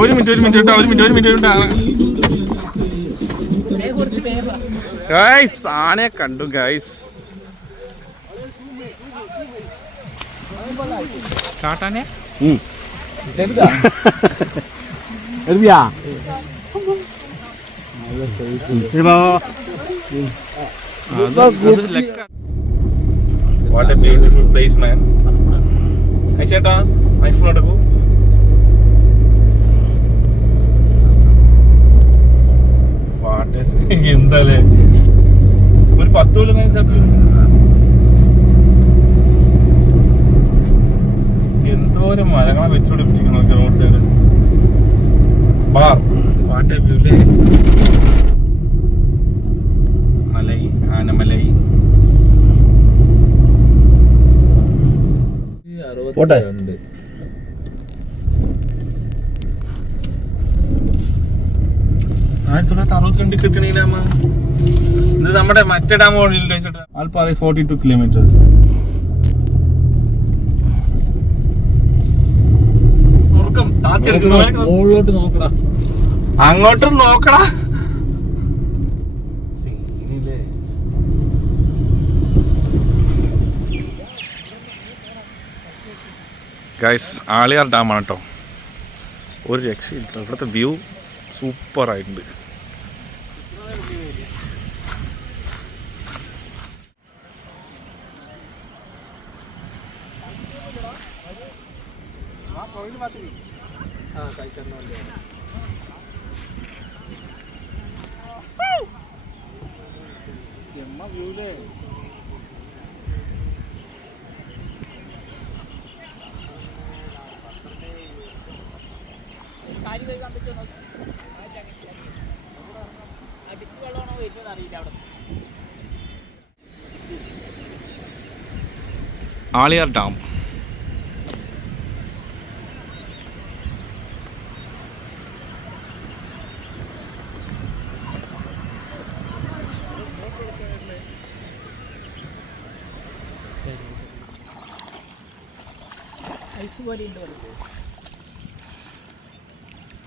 ഒരു minute guys, ആനയെ കണ്ടു ഗൈസ്. കാട്ടാനെ What a beautiful place, man. Hi, ചേട്ടാ, ഐഫോൺ എടുക്കൂ. എന്താല്ലേ ഒരു 10 കൊല്ലം എന്തോരം മരങ്ങളെ വെച്ചുപിടിപ്പിച്ചിരിക്കുന്നു റോഡ് സൈഡ്. ബാർ വാട്ട് എ വ്യൂ ല്ലേ. മലൈ, ആനമലൈ. പോട്ടെ. 1962 കിട്ടണില്ല. ഇത് നമ്മുടെ മറ്റേ ഡാം ആൽപ്പാറ 42 കിലോമീറ്റേഴ്സ്. സ്വർഗം മുകളിലോട്ട് നോക്കടാ, അങ്ങോട്ടും നോക്കടാ. സീനില്ലേ. ഗൈസ്, ആളിയാർ ഡാമാണ് കേട്ടോ. ഒരു രക്ഷയില്ല. ഇവിടുത്തെ വ്യൂ സൂപ്പറായിട്ടുണ്ട്. ആളിയാർ ഡാം.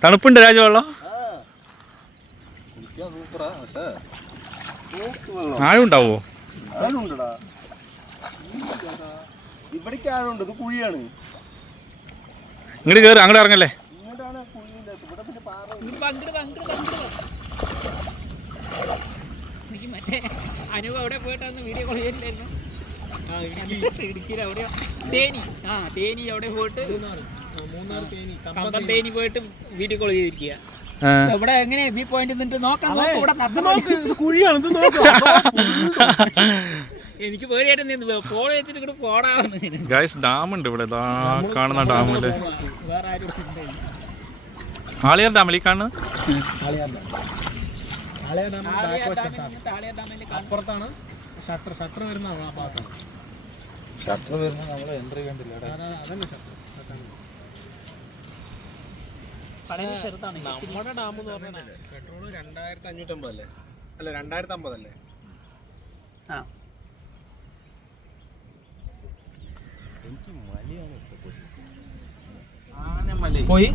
തണുപ്പുണ്ട് രാജവെള്ളം. ആഴുണ്ടാവോ? ഇവിടേക്ക് ആഴുണ്ട്. ഇത് കുഴിയാണ്. ഇങ്ങോട്ട് കയറി, അങ്ങോട്ട് ഇറങ്ങല്ലേ. മറ്റേ അനുഭവം അവിടെ പോയിട്ടാണ് വീഡിയോ കോൾ ചെയ്തിട്ടുണ്ടായിരുന്നു. ഇടുക്കിയിൽ അവിടെയോ തേനി അവിടെ പോയിട്ട് കമ്പം തേനി പോയിട്ട് വീഡിയോ കോൾ ചെയ്തിരിക്കുക. ഇവിടെ എങ്ങനെ വ്യൂ പോയിന്റ് നിന്നിട്ട് നോക്കാം. എനിക്ക് പേടിയായിട്ട് നിന്ന് ഫോളോ ചെയ്തിട്ട് ഇങ്ങോട്ട് പോടാവുന്നു. ഗൈസ്, ഡാം ഉണ്ട് ഇവിടെ. കാണുന്ന ഡാമില് വേറെ ആരും ആളിയാർ ഡാമിൽ കാണുന്നത്. അപ്പുറത്താണ് ഷട്ടർ വരുന്ന ഭാഗത്താണ്. ഷട്ടർ വരുന്ന നമ്മൾ എൻട്രി കണ്ടില്ല. അതന്നെ നമ്മുടെ ഡാം എന്ന് പറഞ്ഞാൽ പെട്രോള് 2550 അല്ലേ? അല്ല 2050 അല്ലേ? പോയി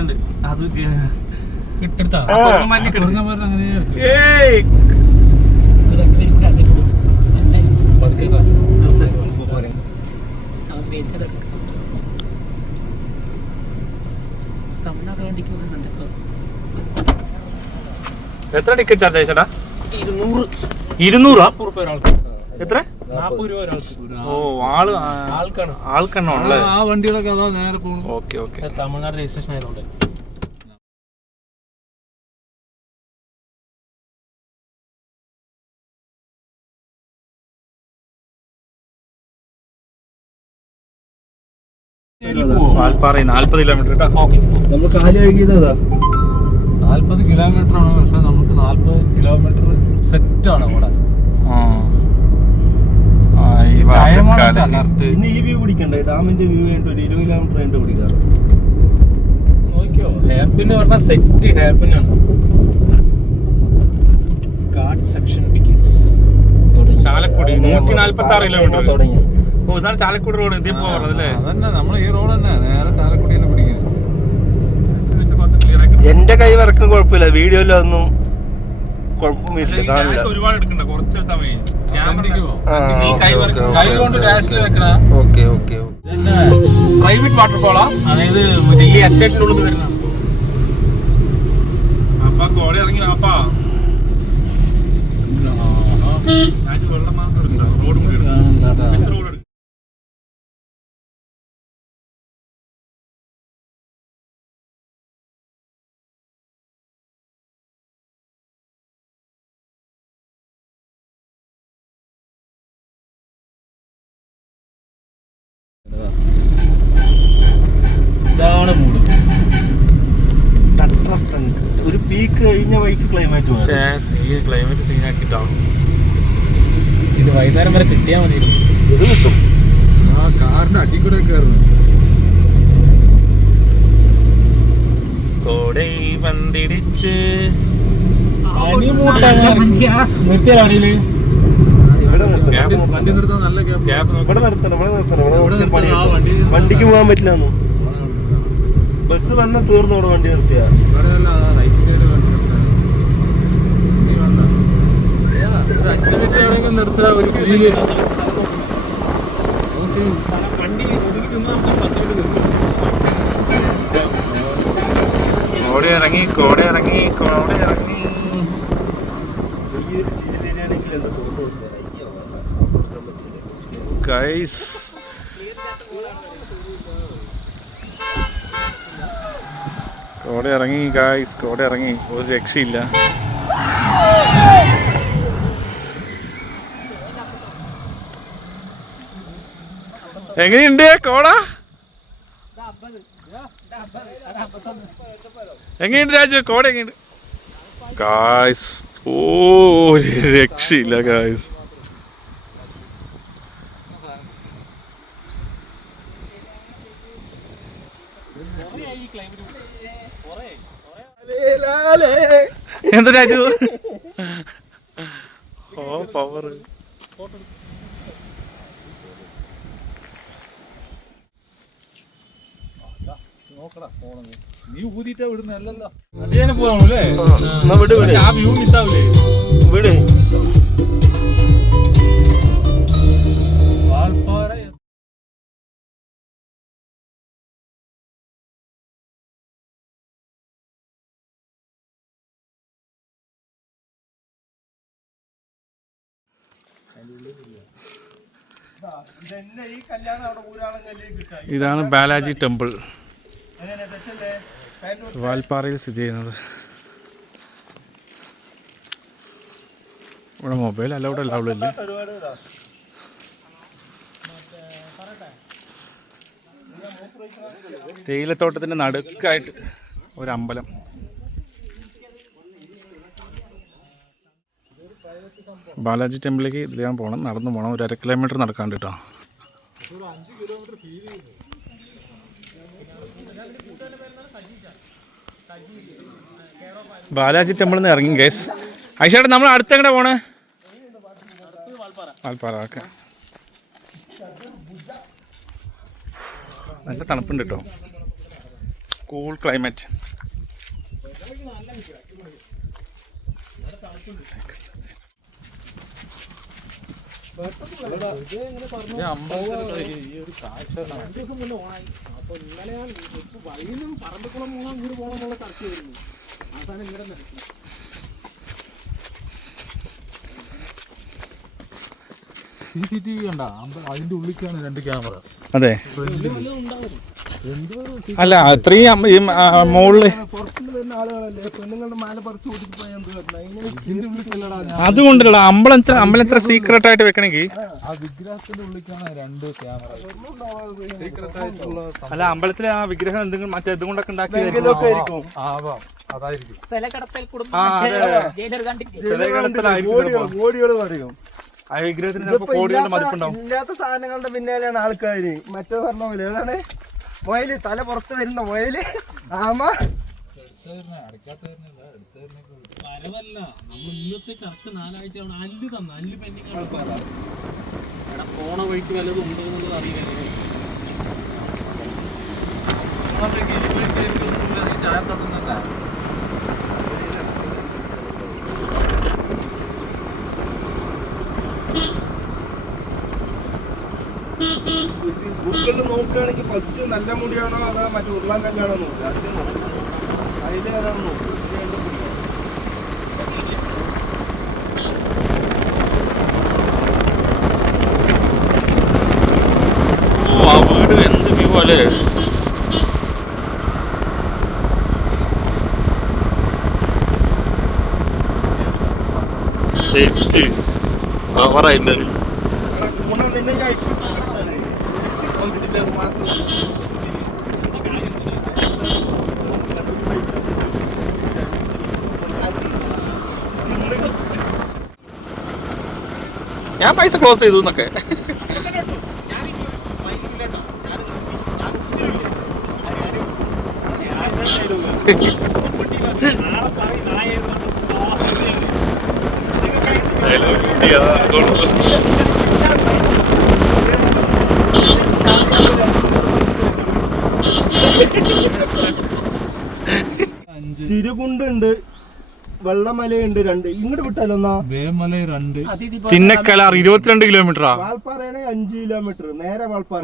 ഉണ്ട്. അത് എടുത്താ എത്ര ടിക്കറ്റ് ചാർജ് ചേട്ടാ? 200 എത്ര? 40 രൂപ ഒരാൾക്ക്. ഓ, ആൾക്കെണ്ണോ അല്ലേ? ആ വണ്ടികളൊക്കെ അതാ നേരെ പോകും. Okay okay. തമിഴ്നാട് രജിസ്ട്രേഷൻ ആയതുകൊണ്ട്. ആൽപ്പാറ 40 കിലോമീറ്റർ കേട്ടോ. നമ്മൾ കാലി കഴിക്കുന്നതാ 40 കിലോമീറ്റർ ആണ്. പക്ഷെ നമുക്ക് 40 കിലോമീറ്റർ സെറ്റ് ആണ് ഇവിടെ. ഇനി ഈ വ്യൂ പിടിക്കണ്ടേ? ഡാമിന്റെ വ്യൂ ആയിട്ട് ഒരു 20 കിലോമീറ്റർ ആയിട്ട് പിടിക്കാറ്. നോക്കിയോ, ഹെയർപിൻ പറഞ്ഞാൽ സെറ്റ് ഹെയർപിൻ ആണ്. Card section begins. Chalakudy 146 kilometre. തുടങ്ങി. ഓ ഇതാണ് ചാലക്കുടി റോഡ്. ഇതിപ്പോ പറഞ്ഞല്ലേ അതന്നെ നമ്മൾ ഈ റോഡ് തന്നെ നേരെ ചാലക്കുടി തന്നെ പിടിക്കുന്നത്. കുറച്ച് ക്ലിയർ ആക്കി. എന്റെ കൈ വരക്കുന്ന കുഴപ്പമില്ല, വീഡിയോയിലൊന്നും കുഴപ്പമില്ല, കാണില്ല. ഒരുപാട് എടുക്കണ്ട, കുറച്ചെടുത്താൽ മതി. കൈ കൊണ്ട് ഡാഷിൽ വെക്കണ. Okay okay. പ്രൈവറ്റ് വാട്ടർഫോളാ, അതായത് ഈ എസ്റ്റേറ്റിനുള്ളിൽ വരുന്ന. അപ്പാ കോളി ഇറങ്ങി വാപ്പാ. വെള്ളം മാത്രം എടുക്കണ്ട, റോഡ് കൂടി എടുക്കണം. റോഡ് എടുക്കും. ഇതാണ് മൂട്. ഒരു പീക്ക് കഴിഞ്ഞ വൈകിട്ട് ക്ലൈമറ്റ് ക്ലൈമറ്റ് സീനാക്കിട്ടാവും. ഇത് വൈകുന്നേരം വരെ കിട്ടിയാൽ മതി. ഇത് കിട്ടും. ആ കാറിന്റെ അടി കൂടെ കയറുന്നു. കോടൈ പന്തിടിച്ച് ഇവിടെ നിർത്തണം, വണ്ടി നിർത്താൻ നല്ല ഗ്യാപ്പ്. ഇവിടെ നിർത്തണം, ഇവിടെ നിർത്തണം. ഇവിടെ പണി വണ്ടിക്ക് പോകാൻ പറ്റില്ല. ബസ് വന്നാൽ തീർന്നു. ഇവിടെ വണ്ടി നിർത്തിയ ഇവിടെയല്ല റൈറ്റ് സൈഡ് വണ്ടി നിർത്താൻ. നീ വേണ്ട, 5 മിനിറ്റ് എവിടെയെങ്കിലും നിർത്തുക. ഒരു കുഴിയില് കോട ഇറങ്ങി കോട ഇറങ്ങി കോട ഇറങ്ങി. ഈ ഒരു ചിരി തരികയാണെങ്കിൽ എന്താ ഫോട്ടോ കൊടുത്തരാം. ഗൈസ് കോട ഇറങ്ങി ഗൈസ്, കോട ഇറങ്ങി. ഒരു രക്ഷയില്ല. എങ്ങനെയുണ്ട് കോട? എങ്ങനെയുണ്ട് രാജു കോട? എങ്ങനെയുണ്ട് ഗൈസ്? ഒരു രക്ഷയില്ല ഗൈസ്. എന്താ രാജു? ഓ പവർ. നീ ഊതിട്ടാ വിടുന്നല്ലോ. അതേനെ പോവാണല്ലേ? വിട് വിട്, ആ വ്യൂ മിസ്സാവില്ലേ? വിട്. വാൾപ്പാറ ഇതാണ് ബാലാജി ടെമ്പിൾ, വാൽപ്പാറയിൽ സ്ഥിതി ചെയ്യുന്നത്. ഇവിടെ മൊബൈൽ അലൗഡ് അല്ല അവിടെ അല്ലേ? തേയിലത്തോട്ടത്തിൻ്റെ നടുക്കായിട്ട് ഒരമ്പലം. ബാലാജി ടെമ്പിളിലേക്ക് ഇതിലാണ് പോകണം, നടന്നു പോകണം. ഒരു 1/2 കിലോമീറ്റർ നടക്കാണ്ട് കേട്ടോ. ബാലാജി ടെമ്പിളിൽ നിന്ന് ഇറങ്ങി ഗൈസ്. ഐഷേട്ടാ നമ്മൾ അടുത്തെങ്ങനെ പോണേ? വാൽപ്പാറ. ഓക്കെ, നല്ല തണുപ്പുണ്ട് കേട്ടോ, കൂൾ ക്ലൈമറ്റ്. CCTV കണ്ടാ? അതിന്റെ ഉള്ളിലേക്കാണ് 2 ക്യാമറ. അതെ, അല്ല അത്രയും മുകളില് അതുകൊണ്ടല്ല അമ്പലം എത്ര സീക്രട്ട് ആയിട്ട് വെക്കണമെങ്കിൽ. ആ വിഗ്രഹത്തിന്റെ ഉള്ളിലേക്കാണ് 2 ക്യാമറ. അല്ല അമ്പലത്തിലെ ആ വിഗ്രഹം എന്തെങ്കിലും മറ്റേ ഇതുകൊണ്ടൊക്കെ ഉണ്ടാക്കി അതായിരിക്കും. ആ വിഗ്രഹത്തിന് ചിലപ്പോൾ കോടികളുടെ മതിപ്പുണ്ടാവും. ഇല്ലാത്ത സാധനങ്ങളുടെ പിന്നാലെയാണ് ആൾക്കാര്. മറ്റേ പറഞ്ഞ പോലെ ഏതാണ് മൊയല്, തല പുറത്ത് വരുന്ന മൊയല്, ആമ. വരവല്ല നമ്മൾ ഇന്നത്തെ കറക്റ്റ് 4 ആഴ്ച അല്ല് തന്ന അല്ല് പെൻഡിങ് എടാ പോണ വഴിക്ക് വല്ലതും ഉണ്ടോ എന്നുള്ളത് അറിയില്ല ചായ തുടങ്ങുന്നല്ല ഗൂഗിളിൽ നോക്കുകയാണെങ്കിൽ ഫസ്റ്റ് നല്ല മുടിയാണോ അതാ മറ്റേ ഉരുളാൻ കല്ലാണോ നോക്കുക അതിൽ ഏതാണെന്ന് നോക്കുക ആ വീട് എന്ത് വ്യൂ അല്ലേ സെറ്റ് പവറായില്ല ഗുണം നിന്നെ ഞാൻ ഇപ്പൊ മനസ്സിലായി മാത്രം ഞാൻ പൈസ ക്ലോസ് ചെയ്തു എന്നൊക്കെ സിരുകുണ്ടുണ്ട് വെള്ളമലയുണ്ട് 2 ഇങ്ങോട്ട് വിട്ടാലോ എന്നാ വേമല 2 ചിന്നക്കലാർ 22 കിലോമീറ്ററാ വാൽപ്പാറയാണ് 5 കിലോമീറ്റർ നേരെ വാൽപ്പാറ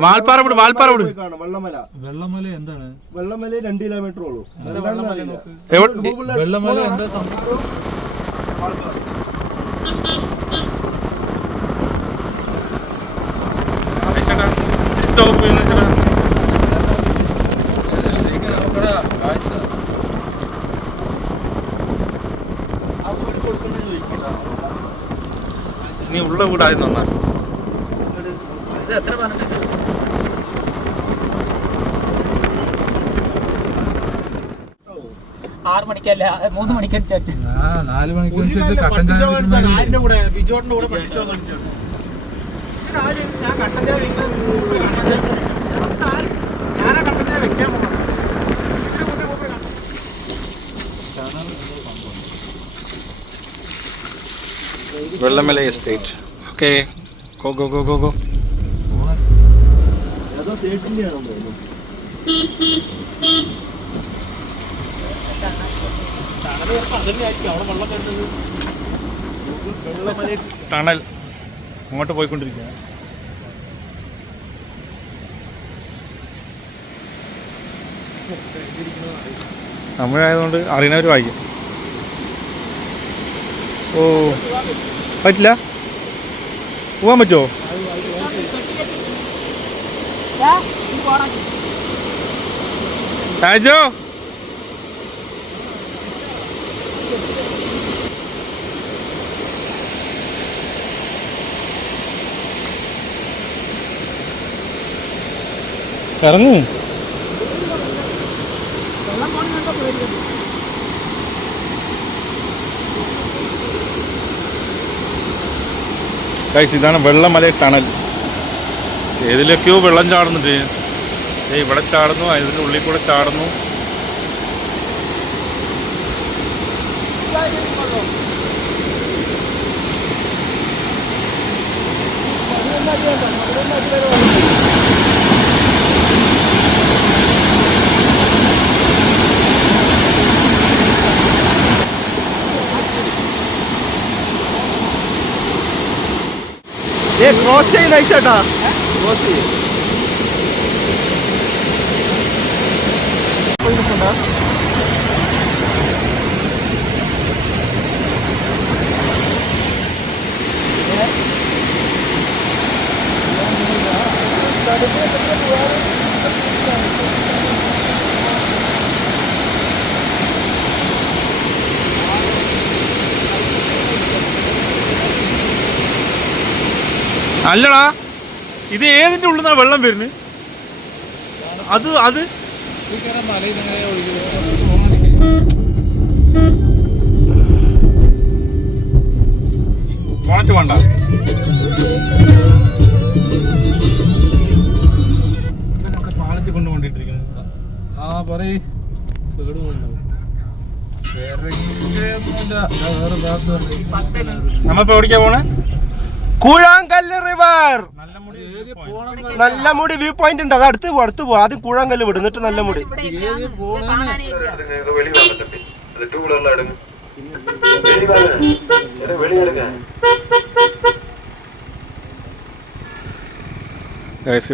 കാണാം വെള്ളമല എന്താണ് വെള്ളമല 2 കിലോമീറ്റർ ഉള്ളൂ വെള്ളമല എന്താ സംഭവം സ്റ്റോപ്പ് ചെയ്യുന്ന നീ ഉള്ള വീടായി നന്നാ എത്ര പറഞ്ഞിട്ട് 6 മണിക്കല്ല 3 മണിക്ക് അടിച്ചു 4 മണിക്ക് കട്ടൻ ചായ കൂടെ ബിജോട്ടിന്റെ കൂടെ പഠിച്ചോ ഞാൻ കട്ടൻ ചായ ഞാനാ കട്ടൻ ചായ വെക്കാൻ Vellamala estate okay go go go go go ഏതോ സേഫിന്റെ ആണോ ടണൽ അങ്ങോട്ട് പോയിക്കൊണ്ടിരിക്കുക തമിഴായതുകൊണ്ട് അറിയുന്നവർ വായിക്കും ഓ പറ്റില്ല പോവാൻ പറ്റുമോ ഷാജോ ഇറങ്ങൂ ഗൈസ് ഇതാണ് വെള്ളമല ടണൽ ഏതിലൊക്കെയോ വെള്ളം ചാടുന്നുണ്ട് ഇവിടെ ചാടുന്നു അതിൻ്റെ ഉള്ളിൽ കൂടെ ചാടുന്നു ക്രോസ് ചെയ്യുന്ന ചേട്ടാ ക്രോസ് ചെയ്യും അല്ലടാ ഇത് ഏതിൻ്റെ ഉള്ളിൽ നിന്നാണ് വെള്ളം വരുന്നത് അത് വേണ്ട പാലത്തിൽ കൊണ്ടുകൊണ്ടിട്ടിരിക്കുന്നു ആ പറയ് വേറെ നമ്മളിപ്പോ എവിടേക്കാ പോണേ? കൂഴാങ്കല്ല് റിവർ. നല്ല മുടി വ്യൂ പോയിന്റ് ഉണ്ട്. അത് അടുത്ത് പോ. ആദ്യം കൂഴാങ്കല്ല് വിടും, എന്നിട്ട് നല്ല മുടി.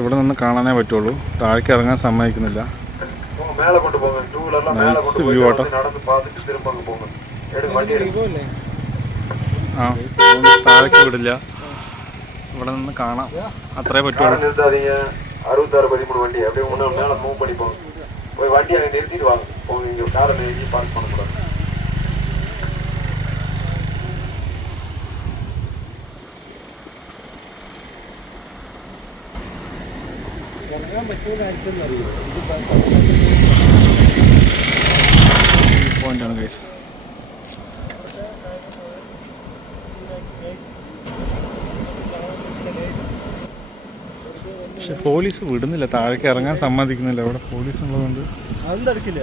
ഇവിടെ നിന്ന് കാണാനേ പറ്റുള്ളൂ, താഴേക്ക് ഇറങ്ങാൻ സമ്മതിക്കുന്നില്ല. നൈസ് വ്യൂ ആട്ടോ. ആ താഴേക്ക് വിടില്ല, ഇവിടെ നിന്ന് കാണാം, അത്രേ പറ്റുള്ളൂ. 66-13 வண்டி அப்படியே ஒன்று மேலே மூவ் பண்ணிப்போம். போய் வண்டி அங்கே நிறுத்திட்டு வாங்க. போங்க, இங்கே காரை நிறுத்தி பார்க் பண்ணக்கூடாது. പോയിന്റാണ് ഗൈസ്. പക്ഷെ പോലീസ് വിടുന്നില്ല, താഴേക്ക് ഇറങ്ങാൻ സമ്മതിക്കുന്നില്ല. ഇവിടെ പോലീസ് ഉള്ളതുകൊണ്ട് അതൊന്നും തടുക്കില്ല.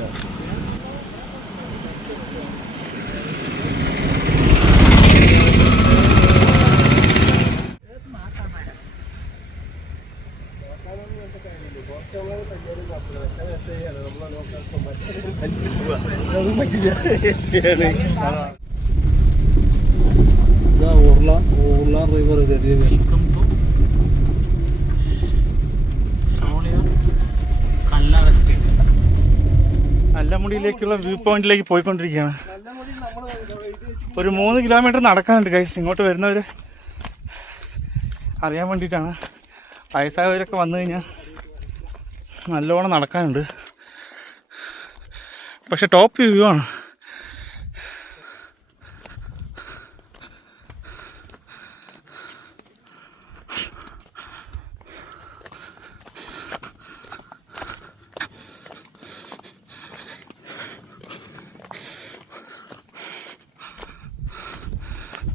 റിവർ. വെൽക്കം ടു നല്ലമുടിയിലേക്കുള്ള വ്യൂ പോയിന്റിലേക്ക് പോയിക്കൊണ്ടിരിക്കുകയാണ്. ഒരു 3 കിലോമീറ്റർ നടക്കാനുണ്ട് ഗൈസ്. ഇങ്ങോട്ട് വരുന്നവർ അറിയാൻ വേണ്ടിയിട്ടാണ്. വയസ്സായവരൊക്കെ വന്നു കഴിഞ്ഞാൽ നല്ലോണം നടക്കാനുണ്ട്. പക്ഷെ ടോപ്പ് വ്യൂ ആണ്.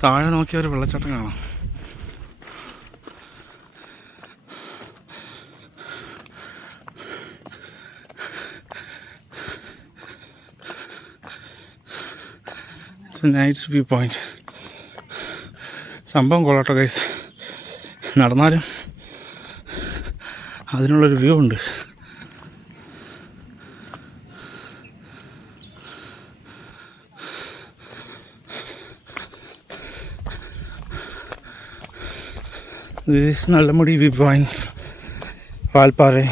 താഴെ നോക്കിയ ഒരു വെള്ളച്ചാട്ടം കാണാം. It's A nice view point. സംഭവം കൊള്ളാട്ടോ ഗൈസ്. നടന്നാലും അതിനുള്ളൊരു വ്യൂ ഉണ്ട്. This is Nallamudi view point, Valparai.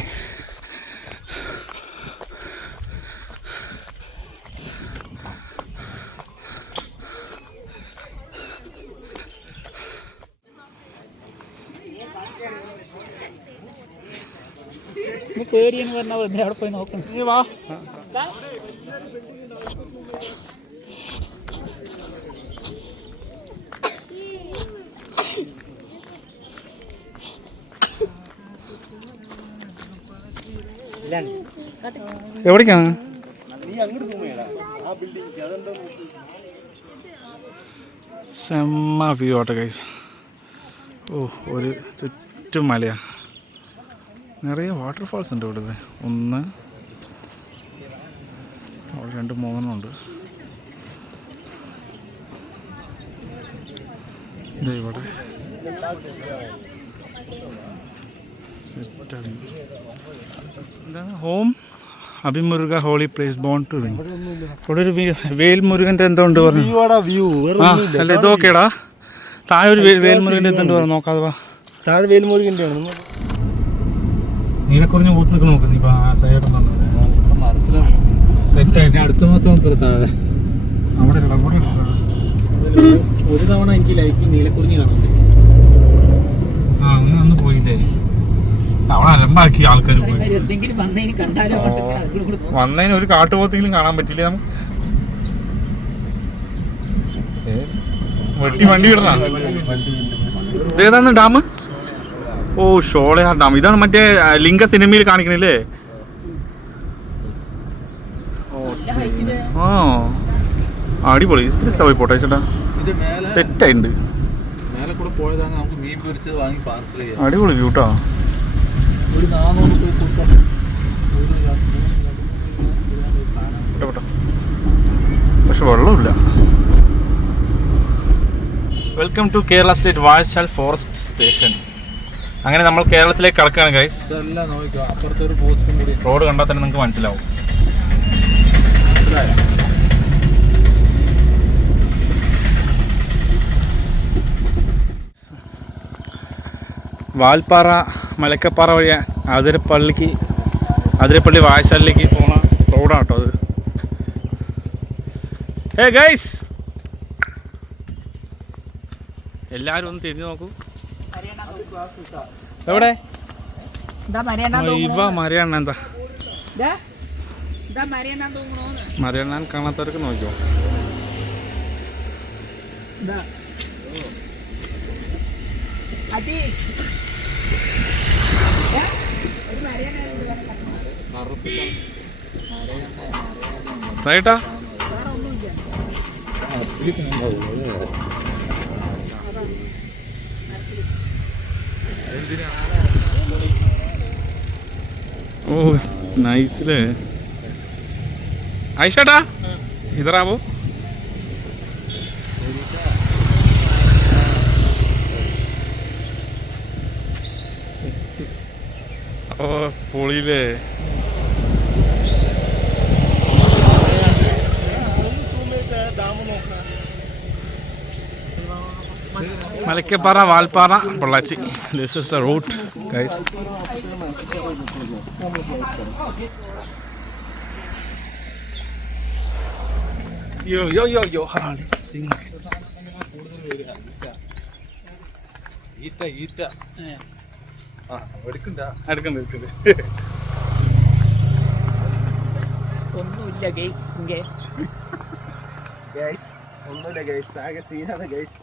പേടിയെന്ന് പറഞ്ഞാൽ വെറുതെ അവിടെ പോയി നോക്കണം. നീ വാ. എവിടേക്കാണ്? സെമ്മ വ്യൂ ആട്ടെ ഗൈസ്. ഓ, ഒരു ചുറ്റും മലയാ. നിറയെ വാട്ടർഫാൾസ് ഉണ്ട് ഇവിടുത്തെ. 1 2 3 ഉണ്ട്. ഇവിടെ എന്താണ് ഹോം അഭിമുരുക holy place born to win. ഇവിടെ ഒരു വേൽമുരുകൻ്റെ എന്തോ ഉണ്ട് പറഞ്ഞു. ആ അല്ല ഇതൊക്കെടാ. താഴെ ഒരു വേൽമുരുകൻ്റെ എന്തുണ്ട് പറഞ്ഞു. നോക്കാതെ വാ. താഴെ വേൽമുരുകൻ്റെ ആണ്. നീലക്കുറിഞ്ഞ് കൂട്ട് നിൽക്കണം. നോക്ക് നീ ഇപ്പം ആ സൈഡ് മരത്തിലാണ് സെറ്റായിട്ട്. അടുത്ത മാസം താഴെ അവിടെ ഒരു തവണ എനിക്ക് ലൈഫിൽ നീലക്കുറിഞ്ഞി കാണുന്നുണ്ട്. ആ അന്ന് പോയില്ലേ, അവിടെ അലമ്പാക്കി ആൾക്കാർ പോയി. എന്തെങ്കിലും വന്നതിന് കണ്ടാലോ വന്നതിന് ഒരു കാട്ടുപോത്തെങ്കിലും കാണാൻ പറ്റില്ലേ നമുക്ക്? വെട്ടി വണ്ടി വിടണ. ഇതേതാന്ന് ഡാം? ഓ, ഷോളയാർ ഡാം. ഇതാണ് മറ്റേ ലിംഗ സിനിമയിൽ കാണിക്കണില്ലേ? ഓ, ആ അടിപൊളി. ഇത്തിരി സ്ഥലമായി പോട്ടെ ചേട്ടാ. സെറ്റായിട്ടുണ്ട്. മേലെ കൂടെ പോയതാണ്. നമുക്ക് മീൻ പൊരിച്ചത് വാങ്ങി പാർസൽ ചെയ്യാം. അടിപൊളി വ്യൂ കേട്ടോ. ഒരു 400 പോയി കൂട്ടാം. പക്ഷെ വെള്ളമില്ല. Welcome to Kerala state Vazhachal forest station. അങ്ങനെ നമ്മൾ കേരളത്തിലേക്ക് കടക്കുകയാണ് ഗൈസ്. ഇതെല്ലാം നോക്കിക്കോ, അപ്പുറത്തെ ഒരു പോസ്റ്റും കൂടി. റോഡ് കണ്ടാൽ തന്നെ നിങ്ങൾക്ക് മനസ്സിലാവും. വാൽപ്പാറ മലക്കപ്പാറ വഴി അതിരപ്പള്ളി വാഴച്ചാലിലേക്ക് പോണ റോഡാണ് കേട്ടോ അത്. ഹേ ഗൈസ്, എല്ലാവരും ഒന്ന് തിരിഞ്ഞു നോക്കൂ. എവിടെ ഇവ മറിയണ്ണ എന്താ മറിയണ്ണൻ കാണാത്തവർക്ക് നോക്കിയോ. സൈട്ടാ ഓ നൈസില് ആയിഷേട്ടാ ഇതറാവോ. ഓ പൊളിയില്ലേ. Malakkappara Valparai Pollachi. This is the route guys. Yo yo yo യോ ഒന്നുമില്ല ഗൈസ്. ഒന്നുമില്ല ഗൈസ്, ആകെ സീനാണ് ഗൈസ്.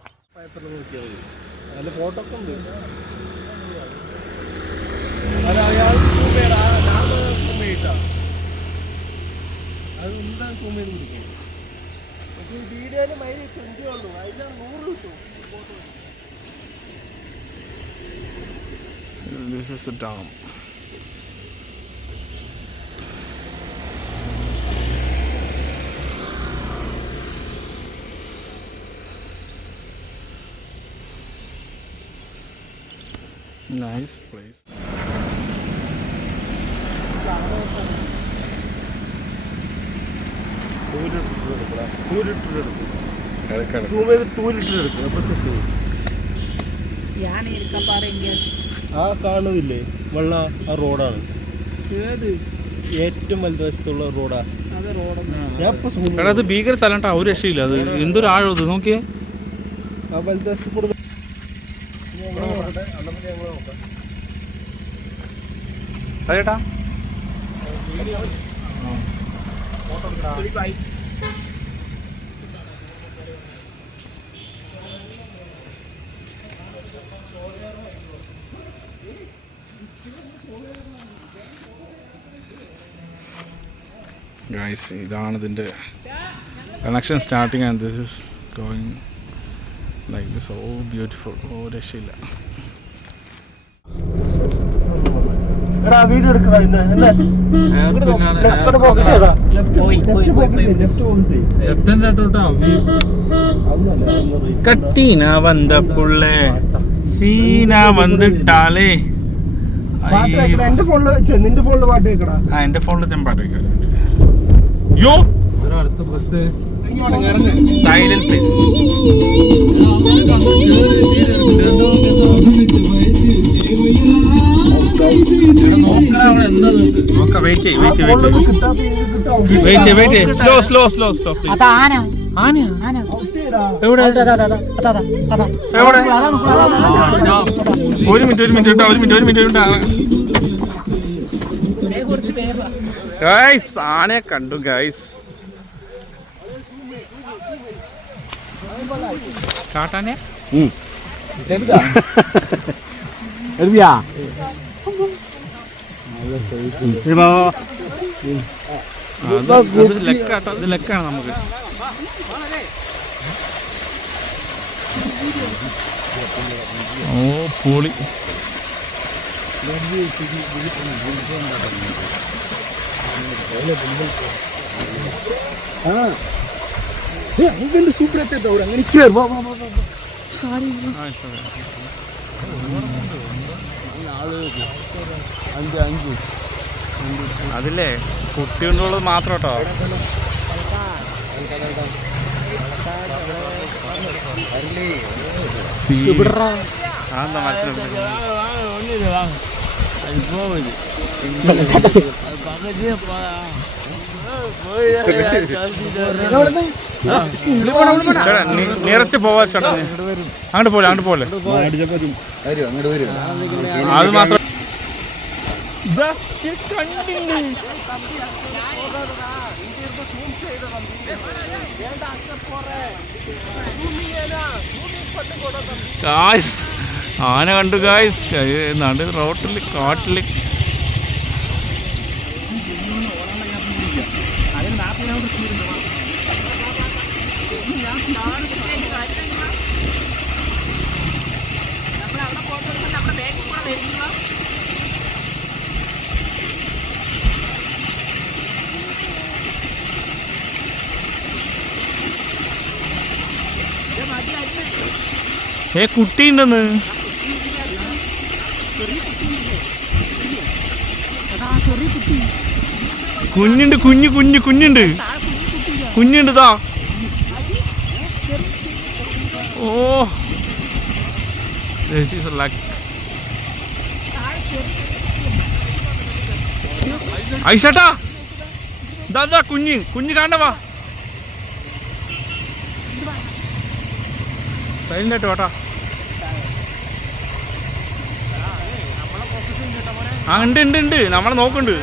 നല്ല ഫോട്ടോ ഒക്കെ ഉണ്ട്. അത് അയാൾ സൂം ചെയ്യടാ, ഞാൻ സൂം ചെയ്തിട്ടാ. അത് എന്താ സൂം ചെയ്ത് പിടിക്കും. വീഡിയോയിൽ മൈരി 20 ഉള്ളൂ, അതിൽ 100 കിട്ടും. This is the dam. Nice place. Zoom ചെയ്ത് 2 ലിറ്റർ എടുക്കും. അപ്പൊ സെറ്റ് ആ കാണുന്നില്ലേ വെള്ള ആ റോഡാണ്. ഏറ്റവും വലതുവശത്തുള്ള റോഡാ. ഞാൻ ഇപ്പൊ എടാ അത് ഭീകര സ്ഥലം കേട്ടോ, ഒരു രക്ഷയില്ല. അത് എന്തൊരു ആഴം ഇത് നോക്കിയേ. ആ വലതുവശത്ത് കൂടെ സൈട്ടാ ഗൈസ്, ഇതാണ് ഇതിൻ്റെ connection starting and this is going like this. Oh beautiful. ഓ രക്ഷയില്ല. എടാ വീഡിയോ എടുക്കടാ ഇന്ന് അല്ലേ. ലെഫ്റ്റ് ഫോക്കസ് ചെയ്യടാ. ലെഫ്റ്റ് ഫോക്കസ് ചെയ്യ്. കട്ടീന വந்த പുള്ളേ സീന വന്നിട്ടാലേ. എന്റെ ഫോണില് വെച്ചേ, നിന്റെ ഫോണില് പാട്ട് വെക്കടാ. ആ എന്റെ ഫോണിൽ ഞാൻ പാട്ട് വെക്കാം. യോ അടുത്ത ബസ് സൈലന്റ് പ്ലീസ്. നോക്കാം. Wait slow please. ആനയാ എവിടെ? ഒരു മിനിറ്റ് ഗൈസ്, ആനയെ കണ്ടു ഗൈസ്. കാട്ടാനെ ലെക്കാട്ടോ, ഇത് ലെക്കാണ് നമുക്ക്. ഓ പൊളി. ಸೂಪರ್ ಆಗ್ತೈತೆ ಅವ್ರು ಹಂಗೆ അതില്ലേ കുട്ടി കൊണ്ടുള്ളത് മാത്രം കേട്ടോ. അതെന്താ നിയറസ്റ്റ് പോവാ ചേട്ടാ. അങ്ങോട്ട് പോലെ അത് മാത്രം. ഗായ്സ് ആന കണ്ടു ഗായ്സ്. നടു റോട്ടിൽ കാട്ടിൽ കുട്ടിയുണ്ടെന്ന്. കുഞ്ഞുണ്ട് കുഞ്ഞുണ്ട് താ. ഓ this is luck. ഐഷട്ടാ ദാ കുഞ്ഞ് കാണവാ. സൈലന്റ് ആയിട്ട് വാട്ടാ. ആ ഉണ്ട് നമ്മളെ നോക്കുന്നുണ്ട്.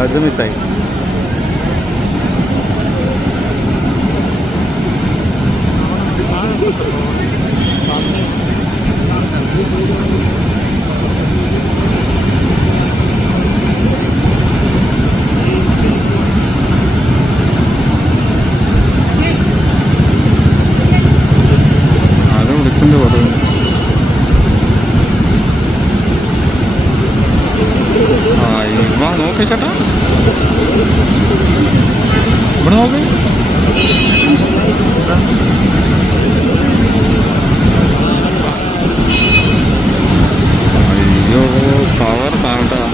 അത് മിസ്സായി. ആരും വിളിക്കണ്ട് പറയും. നോക്കി ചേട്ടാ ഇവിടെ നോക്കി. അയ്യോ പവർ സാധനം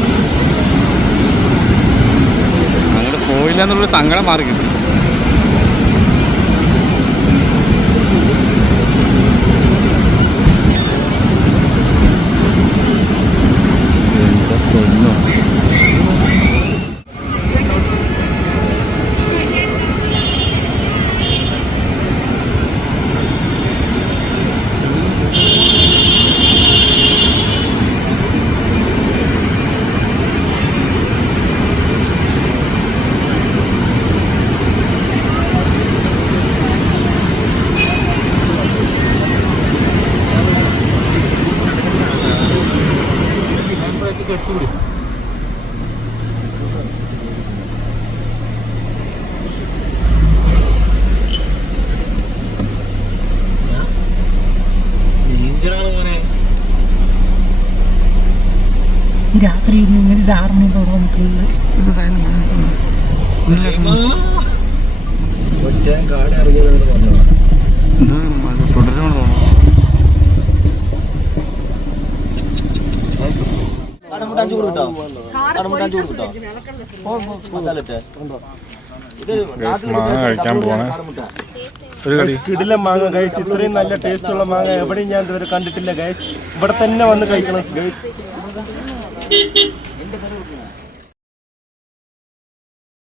അങ്ങോട്ട് പോയില്ല കിട്ടിയില്ല എന്നുള്ളൊരു സങ്കടം മാറി കിട്ടി. എടുത്തുകൂടി രാത്രി ഇങ്ങനെ 6 മണിക്കൂർ നമുക്ക് കാട് ഇറങ്ങിയതാണ് പറഞ്ഞത്. ഇത് തുടരുവാണ് തോന്നുന്നു. മാങ്ങ കഴിക്കാൻ പോണേ. ഒരു കടി കിടിലം മാങ്ങ ഗൈസ്. ഇത്രയും നല്ല ടേസ്റ്റ് ഉള്ള മാങ്ങ എവിടെയും ഞാൻ ഇതുവരെ കണ്ടിട്ടില്ല ഗൈസ്. ഇവിടെ തന്നെ വന്ന് കഴിക്കണം ഗൈസ്.